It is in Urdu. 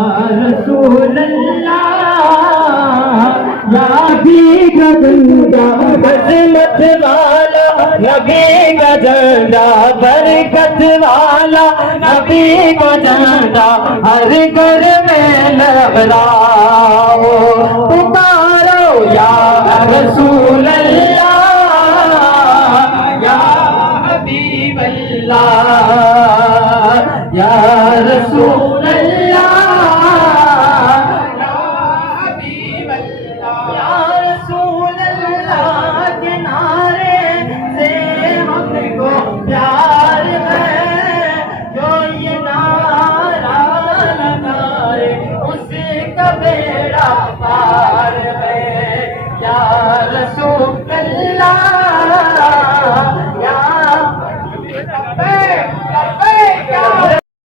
رسول اللہ یا بھی گنگا عظمت والا نبی کا جھنڈا برکت والا نبی کا جھنڈا ہر گھر میں لہراؤ پکارو یا رسول اللہ